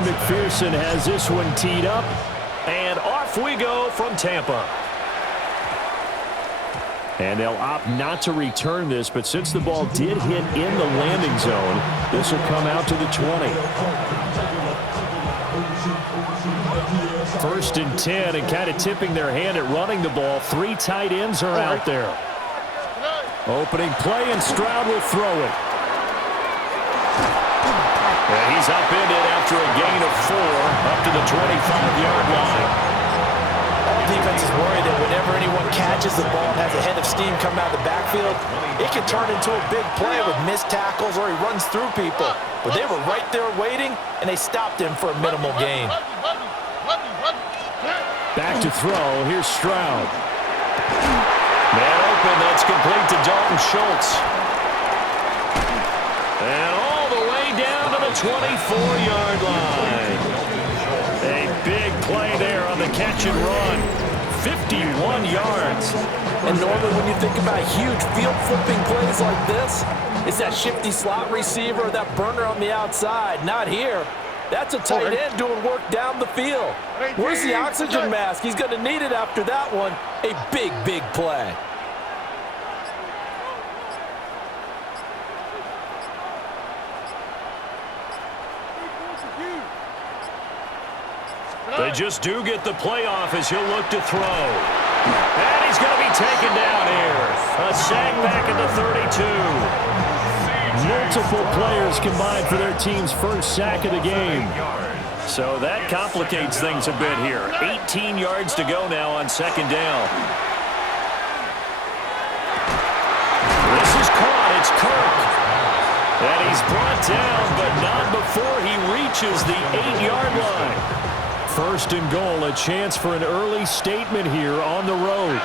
Evan McPherson has this one teed up. And off we go from Tampa. And they'll opt not to return this, but since the ball did hit in the landing zone, this will come out to the 20. First and 10, and kind of tipping their hand at running the ball. 3 tight ends are out there. Opening play, and Stroud will throw it. And he's upended after a gain of 4 up to the 25-yard line. All defense is worried that whenever anyone catches the ball and has a head of steam come out of the backfield, it can turn into a big play with missed tackles or he runs through people. But they were right there waiting, and they stopped him for a minimal gain. Back to throw. Here's Stroud. Man open. That's complete to Dalton Schultz. And all the way down to the 24-yard line. A big play there on the catch and run. 51 yards. And normally when you think about huge field flipping plays like this, it's that shifty slot receiver or that burner on the outside. Not here. That's a tight end doing work down the field. Where's the oxygen mask? He's going to need it after that one. A big, big play. They just do get the playoff as he'll look to throw. And he's going to be taken down here. A sack back at the 32. Multiple players combined for their team's first sack of the game. So that complicates things a bit here. 18 yards to go now on second down. This is caught. It's Kirk. And he's brought down, but not before he reaches the 8-yard line. First and goal, a chance for an early statement here on the road.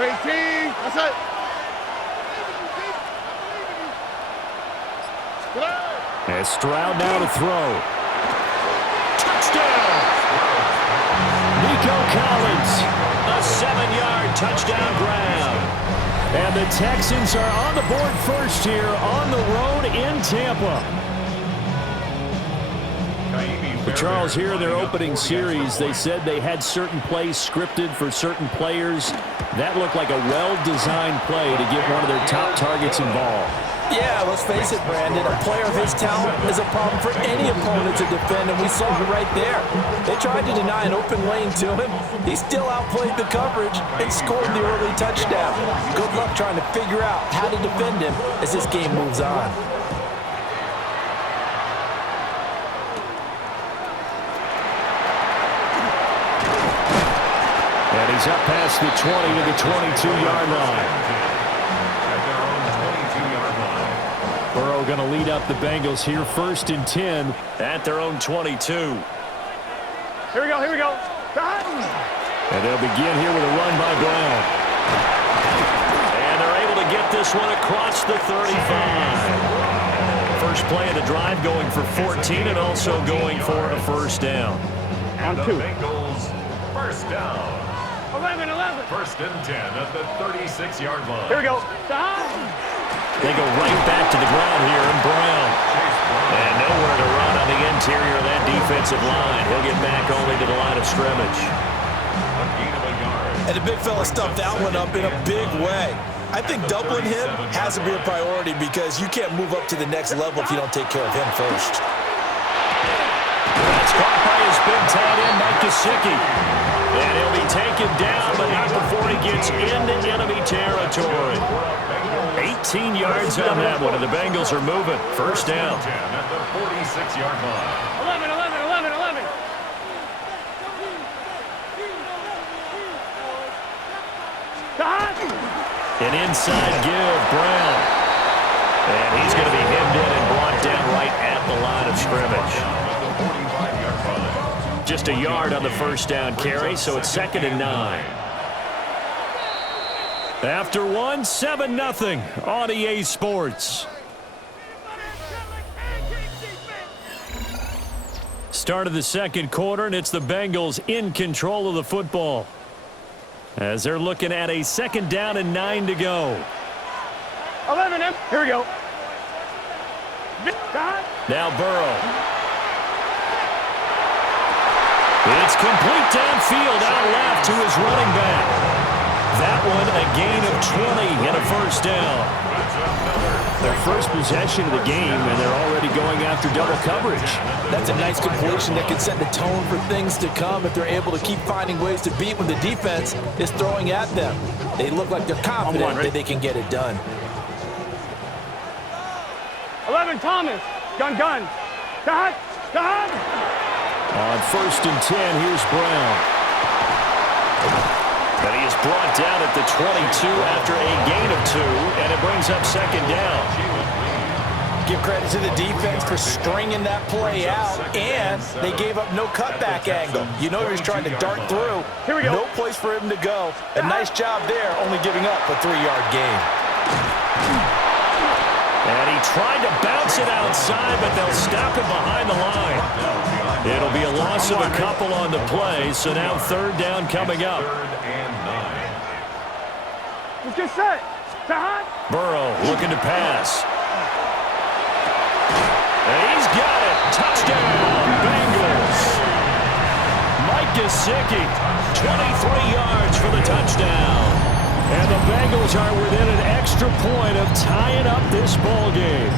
18, that's it. And Stroud now to throw. Touchdown! Nico Collins, a 7-yard touchdown grab. And the Texans are on the board first here on the road in Tampa. But Charles, here in their opening series, they said they had certain plays scripted for certain players. That looked like a well-designed play to get one of their top targets involved. Yeah, let's face it, Brandon. A player of his talent is a problem for any opponent to defend, and we saw it right there. They tried to deny an open lane to him. He still outplayed the coverage and scored the early touchdown. Good luck trying to figure out how to defend him as this game moves on. And he's up past the 20 to the 22-yard line. Burrow going to lead up the Bengals here, first and 10 at their own 22. Here we go, here we go. And they'll begin here with a run by Brown. And they're able to get this one across the 35. First play of the drive going for 14 and also going for a first down. On 2. Bengals first down. 11. First and 10 at the 36-yard line. Here we go. They go right back to the ground here, and Brown. And nowhere to run on the interior of that defensive line. He'll get back only to the line of scrimmage. And the big fella stuffed that one up in a big way. I think doubling him has to be a priority because you can't move up to the next level if you don't take care of him first. That's caught by his big tight end, Mike Gesicki. And he'll be taken down, but not before he gets into enemy territory. 18 yards on that one, and the Bengals are moving. First down. At the 46-yard line. 11. An inside give, Brown. And he's going to be hemmed in and brought down right at the line of scrimmage. Just a yard on the first down carry, so it's second and 9. After one, 7-0 on EA Sports. Start of the second quarter, and it's the Bengals in control of the football, as they're looking at a second down and 9 to go. 11, here we go. Now Burrow. It's complete downfield, out left to his running back. That one a gain of 20 and a first down. Their first possession of the game, and they're already going after double coverage. That's a nice completion that can set the tone for things to come if they're able to keep finding ways to beat when the defense is throwing at them. They look like they're confident that they can get it done. 11, Thomas. Gun. Dot. On 1st and 10, here's Brown. And he is brought down at the 22 after a gain of 2, and it brings up 2nd down. Give credit to the defense for stringing that play out, and they gave up no cutback angle. You know he was trying to dart through. Here we go. No place for him to go. A nice job there, only giving up a 3-yard gain. And he tried to bounce it outside, but they'll stop him behind the line. It'll be a loss of a couple on the play, so now 3rd down coming up. Let's get set. Dot. Burrow looking to pass. And he's got it. Touchdown, Bengals. Mike Gesicki, 23 yards for the touchdown. And the Bengals are within an extra point of tying up this ball game.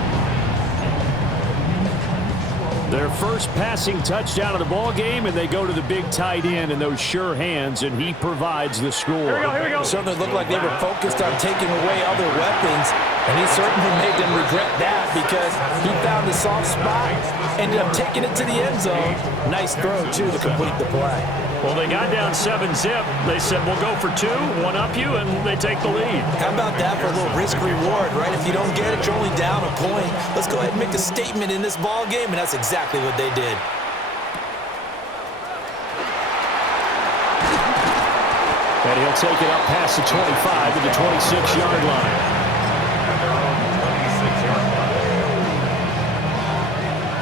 Their first passing touchdown of the ball game, and they go to the big tight end in those sure hands, and he provides the score. Here we go. Certainly looked like they were focused on taking away other weapons, and he certainly made them regret that because he found the soft spot, ended up taking it to the end zone. Nice throw, too, to complete the play. Well, they got down 7-zip. They said, we'll go for 2, one up you, and they take the lead. How about that for a little risk-reward, right? If you don't get it, you're only down a point. Let's go ahead and make a statement in this ball game, and that's exactly what they did. And he'll take it up past the 25 to the 26-yard line.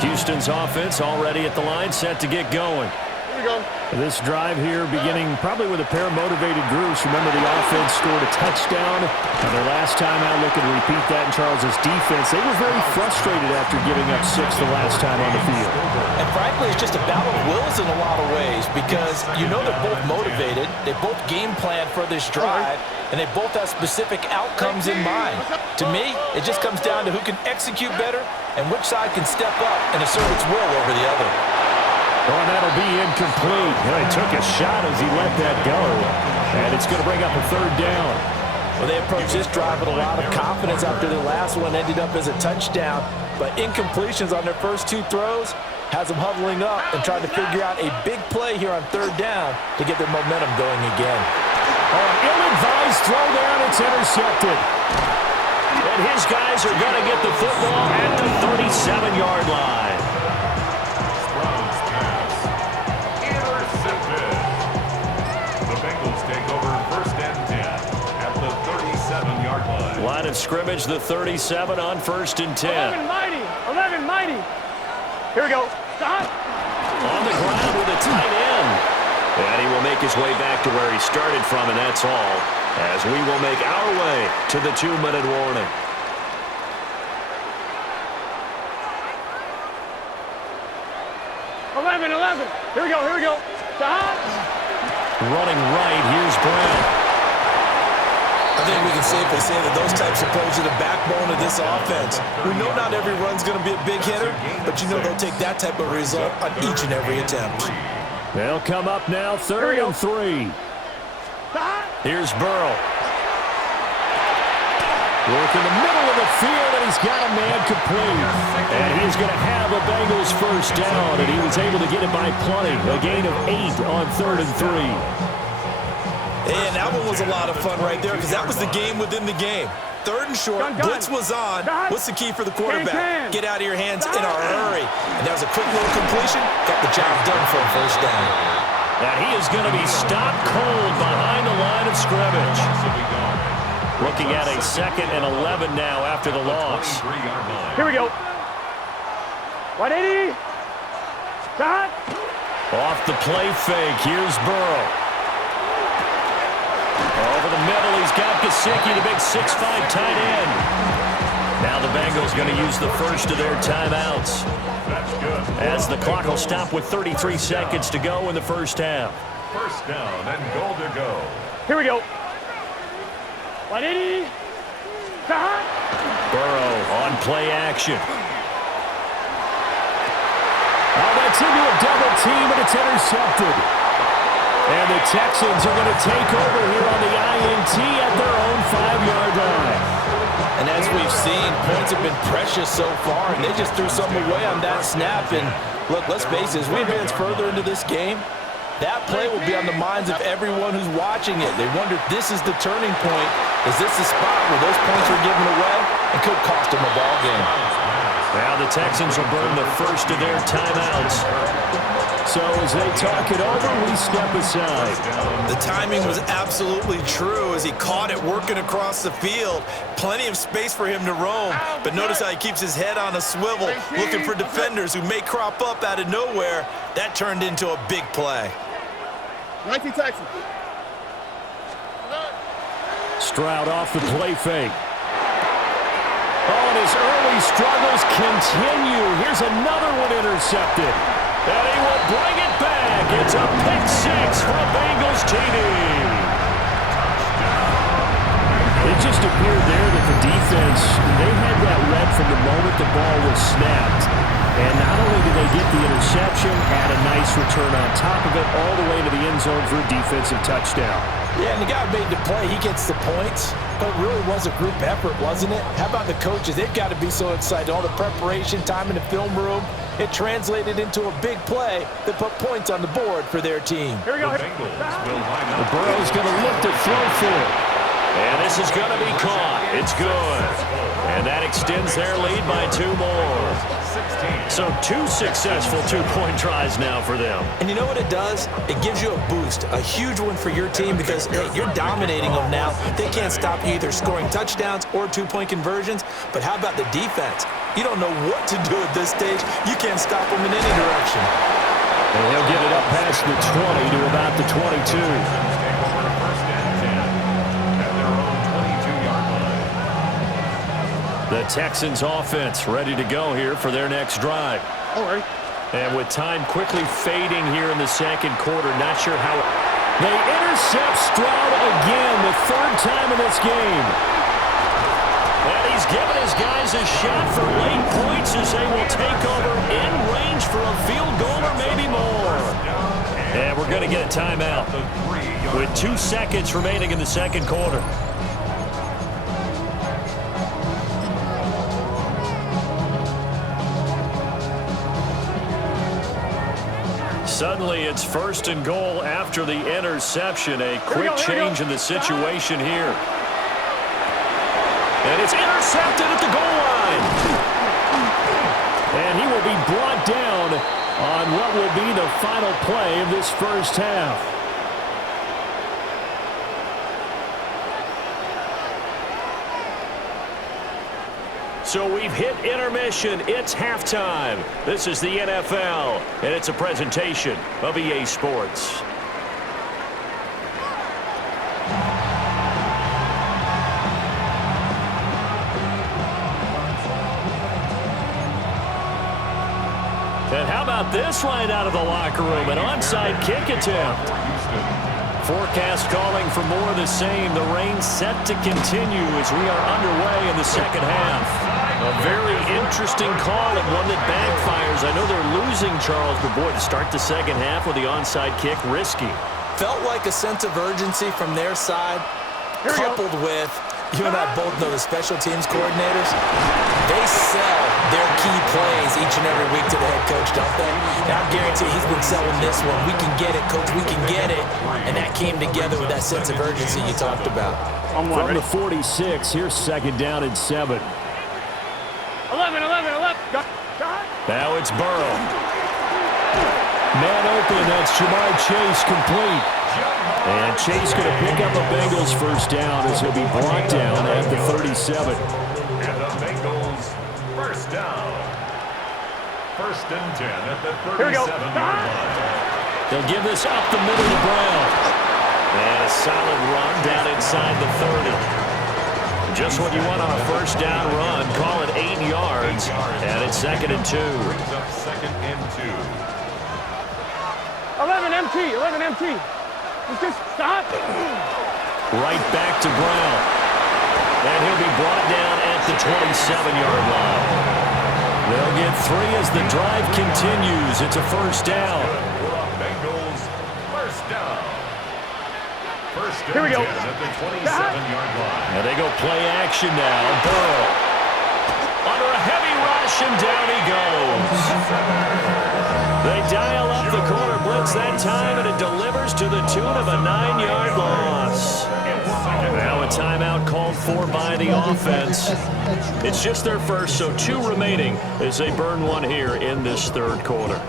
Houston's offense already at the line, set to get going. This drive here beginning probably with a pair of motivated groups. Remember, the offense scored a touchdown. And their last time out, looking to repeat that in Charles's defense. They were very frustrated after giving up 6 the last time on the field. And frankly, it's just a battle of wills in a lot of ways because you know they're both motivated. They both game plan for this drive, and they both have specific outcomes in mind. To me, it just comes down to who can execute better and which side can step up and assert its will over the other. Oh, and that'll be incomplete. He took a shot as he let that go. And it's going to bring up a 3rd down. Well, they approached this drive with a lot of confidence after the last one ended up as a touchdown. But incompletions on their first 2 throws has them huddling up and trying to figure out a big play here on 3rd down to get their momentum going again. Ill-advised throw there, and it's intercepted. And his guys are going to get the football at the 37-yard line. Line of scrimmage, the 37 on 1st and 10. 11 mighty. Here we go. Stop. On the ground with a tight end. And he will make his way back to where he started from, and that's all, as we will make our way to the 2-minute warning. Eleven. Here we go. Stop. Running right, here's Brown. I think we can safely say that those types of plays are the backbone of this offense. We know not every run's going to be a big hitter, but you know they'll take that type of result on each and every attempt. They'll come up now, 3rd and 3. Here's Burrow. Work in the middle of the field, and he's got a man complete. And he's going to have a Bengals first down, and he was able to get it by plenty. A gain of 8 on 3rd and 3. And that one was a lot of fun right there because that was the game within the game. 3rd and short, blitz was on. What's the key for the quarterback? Get out of your hands in a hurry. And that was a quick little completion. Got the job done for a first down. And he is going to be stopped cold behind the line of scrimmage. Looking at a 2nd and 11 now after the loss. Here we go. 180. Stop. Off the play fake, here's Burrow. Over the middle, he's got Gesicki, the big 6'5" tight end. Now the Bengals going to use the first of their timeouts. That's good. As the clock will stop with 33 seconds to go in the first half. First down and goal to go. Here we go. 180. Burrow on play action. Oh, that's into a double team, and it's intercepted. And the Texans are going to take over here on the INT at their own 5-yard line. And as we've seen, points have been precious so far, and they just threw something away on that snap. And look, let's face it, as we advance further into this game, that play will be on the minds of everyone who's watching it. They wonder if this is the turning point. Is this the spot where those points were given away and could cost them a ball game? Now the Texans will burn the first of their timeouts. So as they talk it over, we step aside. The timing was absolutely true as he caught it working across the field. Plenty of space for him to roam, but notice how he keeps his head on a swivel, looking for defenders who may crop up out of nowhere. That turned into a big play. 19 Texans. Stroud off the play fake. Oh, and his early struggles continue. Here's another one intercepted. And he will bring it back. It's a pick six for a Bengals TD. It just appeared there that the defense, they had that read from the moment the ball was snapped. And not only did they get the interception, had a nice return on top of it, all the way to the end zone for a defensive touchdown. Yeah, and the guy made the play. He gets the points. But it really was a group effort, wasn't it? How about the coaches? They've got to be so excited. All the preparation, time in the film room, it translated into a big play that put points on the board for their team. Here we go. The Bengals will line up. Burrow's going to look to throw for it. And this is going to be caught. It's good. And that extends their lead by 2 more. 16. So 2 successful two-point tries now for them. And you know what it does? It gives you a boost, a huge one for your team because, hey, you're dominating them now. They can't stop you either scoring touchdowns or two-point conversions. But how about the defense? You don't know what to do at this stage. You can't stop them in any direction. And he'll get it up past the 20 to about the 22. Take over to first and 10 at their own 22-yard line. The Texans offense ready to go here for their next drive. All right. And with time quickly fading here in the second quarter, not sure how they intercept Stroud again, the 3rd time in this game. And he's given his guys a shot for late points as they will take over in range for a field goal or maybe more. And we're going to get a timeout with 2 seconds remaining in the second quarter. Suddenly, it's 1st and goal after the interception. A quick change in the situation here. And it's intercepted at the goal line. And he will be brought down on what will be the final play of this first half. So we've hit intermission. It's halftime. This is the NFL, and it's a presentation of EA Sports. And how about this right out of the locker room? An onside kick attempt. Forecast calling for more of the same. The rain set to continue as we are underway in the second half. A very interesting call and one that backfires. I know they're losing, Charles, but boy, to start the second half with the onside kick, risky. Felt like a sense of urgency from their side, coupled with, you and I both know the special teams coordinators, they sell their key plays each and every week to the head coach, don't they? And I guarantee he's been selling this one. We can get it, coach, we can get it. And that came together with that sense of urgency you talked about. From the 46, here's 2nd down and 7. 11. Now it's Burrow. Man open, that's Jamar Chase complete. And Chase going to pick up a Bengals first down as he'll be brought down at the 37. And the Bengals first down. 1st and 10 at the 37-yard line. They'll give this up the middle to Brown. And a solid run down inside the 30. Just what you want on a first down run. Call it 8 yards. And it's 2nd and 2. Brings up 2nd and 2. 11 MT, 11 MT. Just stop. Right back to Brown. And he'll be brought down at the 27-yard line. They'll get 3 as the drive continues. It's a first down. Bengals, first down. First and Here we go. 10 at the 27-yard line. And they go play action now. Burrow. Under a heavy rush, and down he goes. They dial up the corner blitz that time, and it delivers to the tune of a 9-yard loss. Now a timeout called for by the offense. It's just their first, so 2 remaining as they burn one here in this third quarter.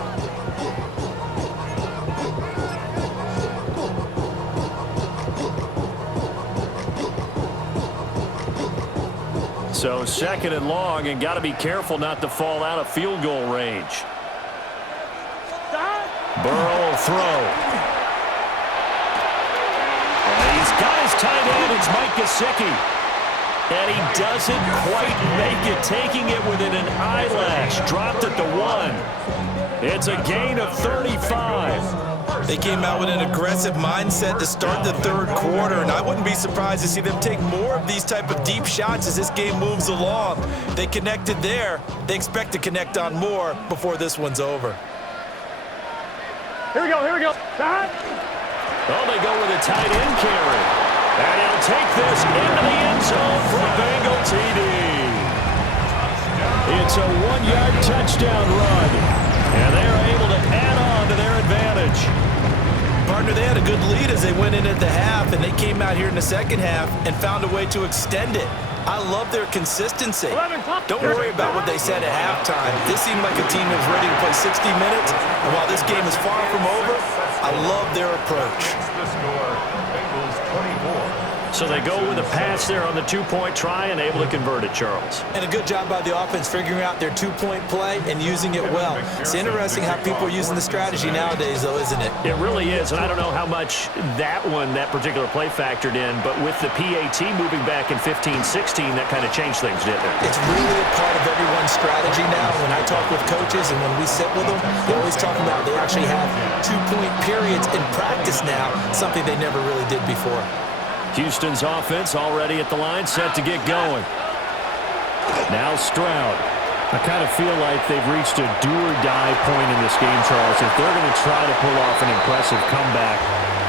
So 2nd and long, and got to be careful not to fall out of field goal range. Burrow will throw. And he's got his tight end. It's Mike Gesicki. And he doesn't quite make it, taking it within an eyelash. Dropped at the 1. It's a gain of 35. They came out with an aggressive mindset to start the third quarter, and I wouldn't be surprised to see them take more of these type of deep shots as this game moves along. They connected there. They expect to connect on more before this one's over. Here we go, here we go. Stop. Oh, they go with a tight end carry. And he'll take this into the end zone for a Bengal TD. It's a 1-yard touchdown run. And they're able to add on to their advantage. Partner, they had a good lead as they went in at the half, and they came out here in the second half and found a way to extend it. I love their consistency. Don't worry about what they said at halftime. This seemed like a team that was ready to play 60 minutes, and while this game is far from over, I love their approach. The score, Bengals 24. So they go with a pass there on the 2-point try and able to convert it, Charles. And a good job by the offense figuring out their 2-point play and using it well. It's interesting how people are using the strategy nowadays, though, isn't it? It really is, and I don't know how much that particular play factored in, but with the PAT moving back in 15-16, that kind of changed things, didn't it? It's really a part of everyone's strategy now. When I talk with coaches and when we sit with them, they always talk about they actually have 2-point periods in practice now, something they never really did before. Houston's offense already at the line, set to get going. Now Stroud. I kind of feel like they've reached a do-or-die point in this game, Charles. If they're going to try to pull off an impressive comeback,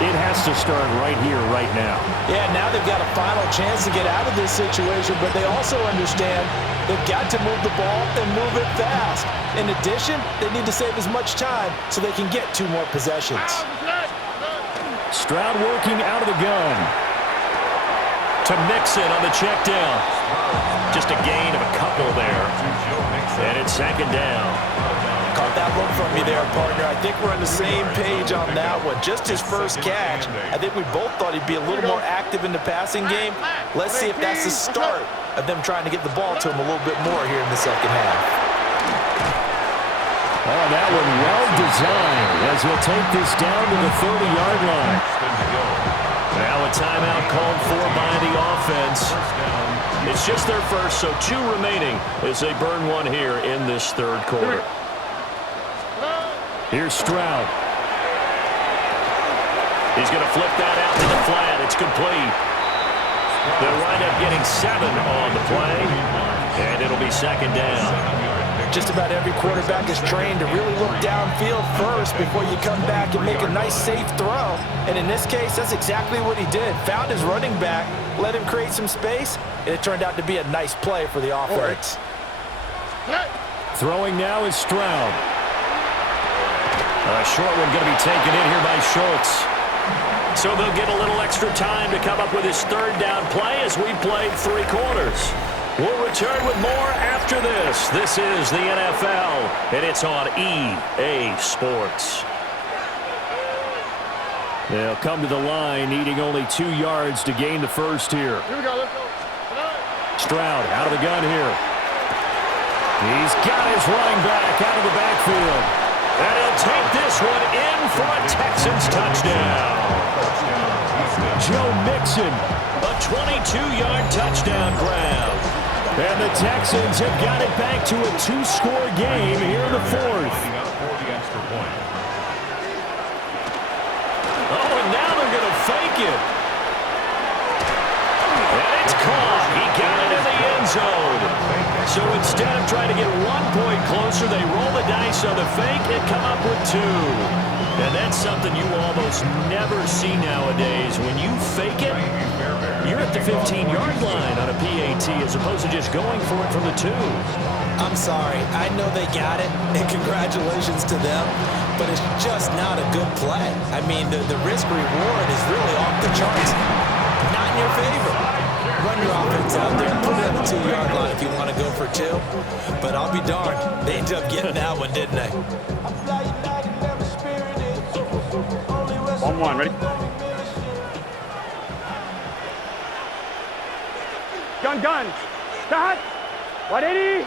it has to start right here, right now. Yeah, now they've got a final chance to get out of this situation, but they also understand they've got to move the ball and move it fast. In addition, they need to save as much time so they can get 2 more possessions. Stroud working out of the gun. To Mixon on the check down. Just a gain of a couple there. And it's 2nd down. Caught that look from you there, partner. I think we're on the same page on that one. Just his first catch. I think we both thought he'd be a little more active in the passing game. Let's see if that's the start of them trying to get the ball to him a little bit more here in the second half. Oh, that one well designed as he'll take this down to the 30-yard line. Now a timeout called for by the offense. It's just their first, so 2 remaining as they burn one here in this third quarter. Here's Stroud. He's going to flip that out to the flat. It's complete. They'll wind up getting 7 on the play, and it'll be 2nd down. Just about every quarterback is trained to really look downfield first before you come back and make a nice, safe throw. And in this case, that's exactly what he did. Found his running back, let him create some space, and it turned out to be a nice play for the offense. Throwing now is Stroud. A short one going to be taken in here by Schultz. So they'll get a little extra time to come up with his 3rd down play as we played 3 quarters. We'll return with more after this. This is the NFL, and it's on EA Sports. They'll come to the line, needing only 2 yards to gain the first here. Here we go, let's go. Stroud out of the gun here. He's got his running back out of the backfield. And he'll take this one in for a Texans touchdown. Joe Mixon, a 22-yard touchdown grab. Texans have got it back to a two-score game here in the fourth. Oh, and now they're going to fake it. And it's caught. He got it in the end zone. So instead of trying to get 1 point closer, they roll the dice on the fake and come up with 2. And that's something you almost never see nowadays. When you fake it, you're at the 15-yard line on a PAT as opposed to just going for it from the 2. I'm sorry. I know they got it, and congratulations to them, but it's just not a good play. I mean, the risk-reward is really off the charts. Not in your favor. Run your offense out there and put it on the 2-yard line if you want to go for 2. But I'll be darned. They ended up getting that one, didn't they? 1-1, ready? Gun. Stop. 180.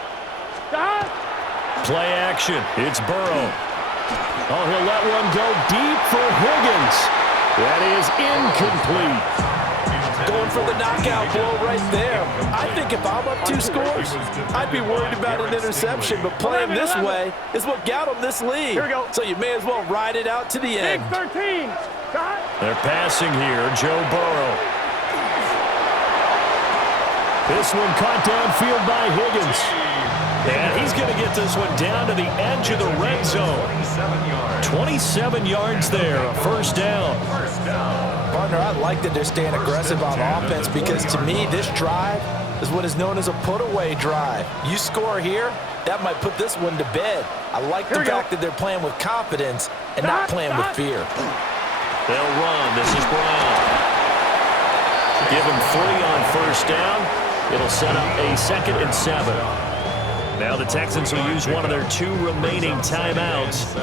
Stop. Play action. It's Burrow. Oh, he'll let one go deep for Higgins. That is incomplete. Going for the knockout blow right there. I think if I'm up 2 scores, I'd be worried about an interception, but playing this way is what got them this lead. Here we go. So you may as well ride it out to the end. 13. Stop. They're passing here. Joe Burrow. This one caught downfield by Higgins. And he's going to get this one down to the edge of the red zone. 27 yards there, a first down. Partner, I like that they're staying aggressive on offense because to me, this drive is what is known as a put-away drive. You score here, that might put this one to bed. I like the fact that they're playing with confidence and not playing with fear. They'll run. This is Brown. Give him 3 on first down. It'll set up a 2nd and 7. Now the Texans will use one of their 2 remaining timeouts.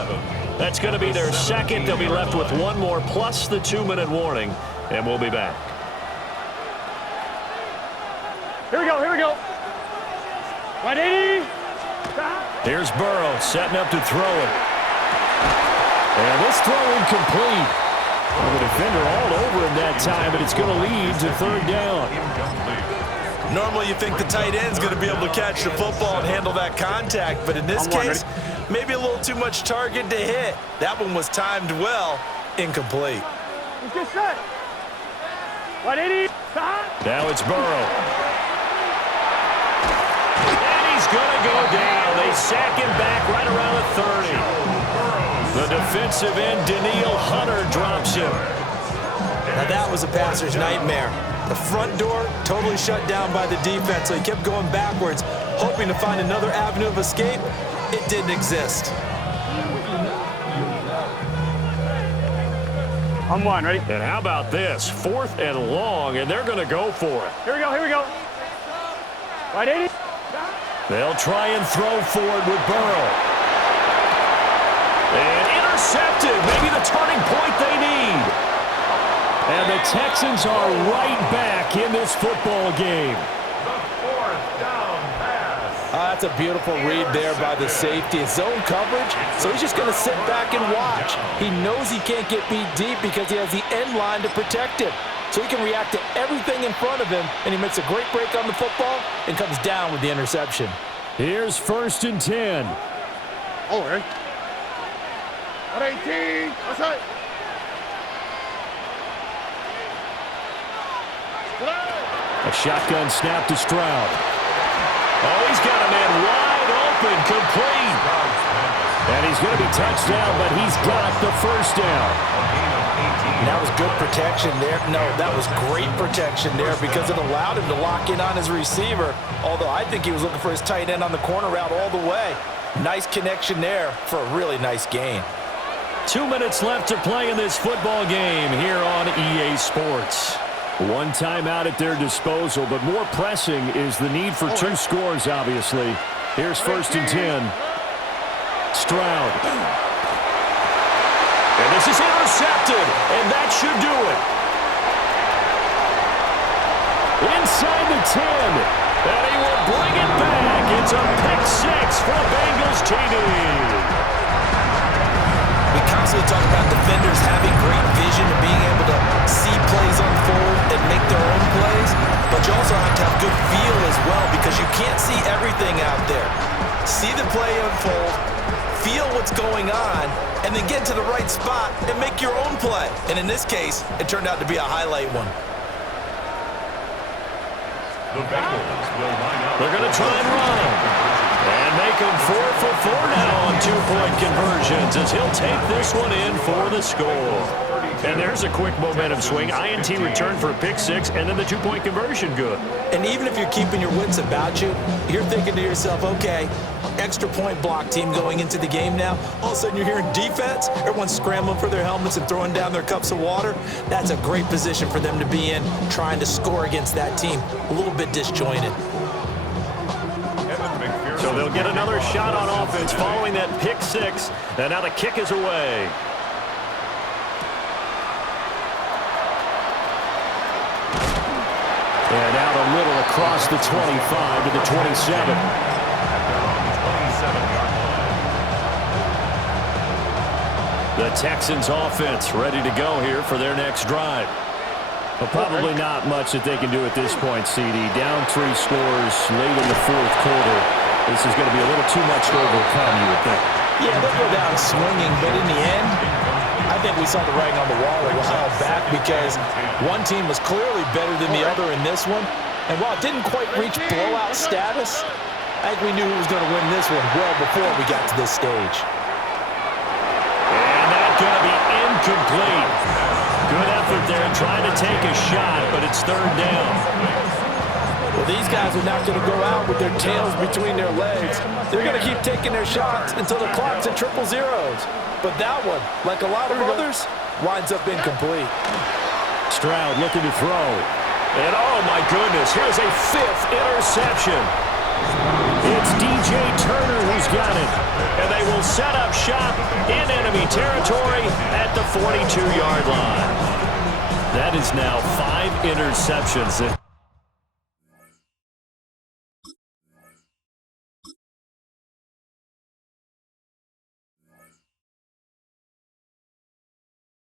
That's going to be their second. They'll be left with 1 more plus the 2-minute warning, and we'll be back. Here we go. 180. Stop. Here's Burrow setting up to throw it. And this throw incomplete. Well, the defender all over him that time, but it's going to lead to 3rd down. Normally you think the tight end's going to be able to catch the football and handle that contact, but in this case, maybe a little too much target to hit. That one was timed well, incomplete. He's just set. 180. Stop. Now it's Burrow. And he's going to go down. They sack him back right around the 30. The defensive end, Danielle Hunter, drops him. Now that was a passer's nightmare. The front door totally shut down by the defense, so he kept going backwards, hoping to find another avenue of escape. It didn't exist. On 1, ready? And how about this? 4th and long, and they're going to go for it. Here we go. 180. They'll try and throw for it with Burrow. And intercepted. Maybe the turning point they need. And the Texans are right back in this football game. The 4th down pass. That's a beautiful read there by the safety. Zone coverage, so he's just going to sit back and watch. He knows he can't get beat deep because he has the end line to protect him. So he can react to everything in front of him, and he makes a great break on the football and comes down with the interception. Here's 1st and 10. Oh, ready? 118. What's that? A shotgun snap to Stroud. Oh, he's got a man wide open, complete. And he's going to be touched down, but he's got the first down. That was good protection there. No, that was great protection there because it allowed him to lock in on his receiver, although I think he was looking for his tight end on the corner route all the way. Nice connection there for a really nice gain. 2 minutes left to play in this football game here on EA Sports. 1 timeout at their disposal, but more pressing is the need for 2 scores, obviously. Here's 1st and 10. Stroud. And this is intercepted, and that should do it. Inside the 10, and he will bring it back. It's a pick 6 for Bengals TD. We constantly talk about defenders having great vision and being able to see plays unfold and make their own plays, but you also have to have good feel as well because you can't see everything out there. See the play unfold, feel what's going on, and then get to the right spot and make your own play. And in this case, it turned out to be a highlight one. The Bengals will line up. They're going to try and run. And make him 4 for 4 now on two-point conversions as he'll take this one in for the score. And there's a quick momentum swing. INT return for a pick 6, and then the two-point conversion good. And even if you're keeping your wits about you, you're thinking to yourself, okay, extra point block team going into the game now. All of a sudden you're hearing defense. Everyone's scrambling for their helmets and throwing down their cups of water. That's a great position for them to be in, trying to score against that team. A little bit disjointed. So they'll get another shot on offense following that pick 6. And now the kick is away. And out a little across the 25 to the 27. The Texans offense ready to go here for their next drive. Well, probably not much that they can do at this point, CD. Down 3 scores late in the fourth quarter. This is going to be a little too much to overcome, you would think. Yeah, they'll go down swinging, but in the end, I think we saw the writing on the wall a while back because one team was clearly better than the other in this one. And while it didn't quite reach blowout status, I think we knew who was going to win this one well before we got to this stage. And that's going to be incomplete. Good effort there trying to take a shot, but it's third down. Well, these guys are not going to go out with their tails between their legs. They're going to keep taking their shots until the clock's at triple zeros. But that one, like a lot of others, winds up incomplete. Stroud looking to throw. And oh my goodness, here's a 5th interception. It's DJ Turner who's got it. And they will set up shop in enemy territory at the 42-yard line. That is now 5 interceptions.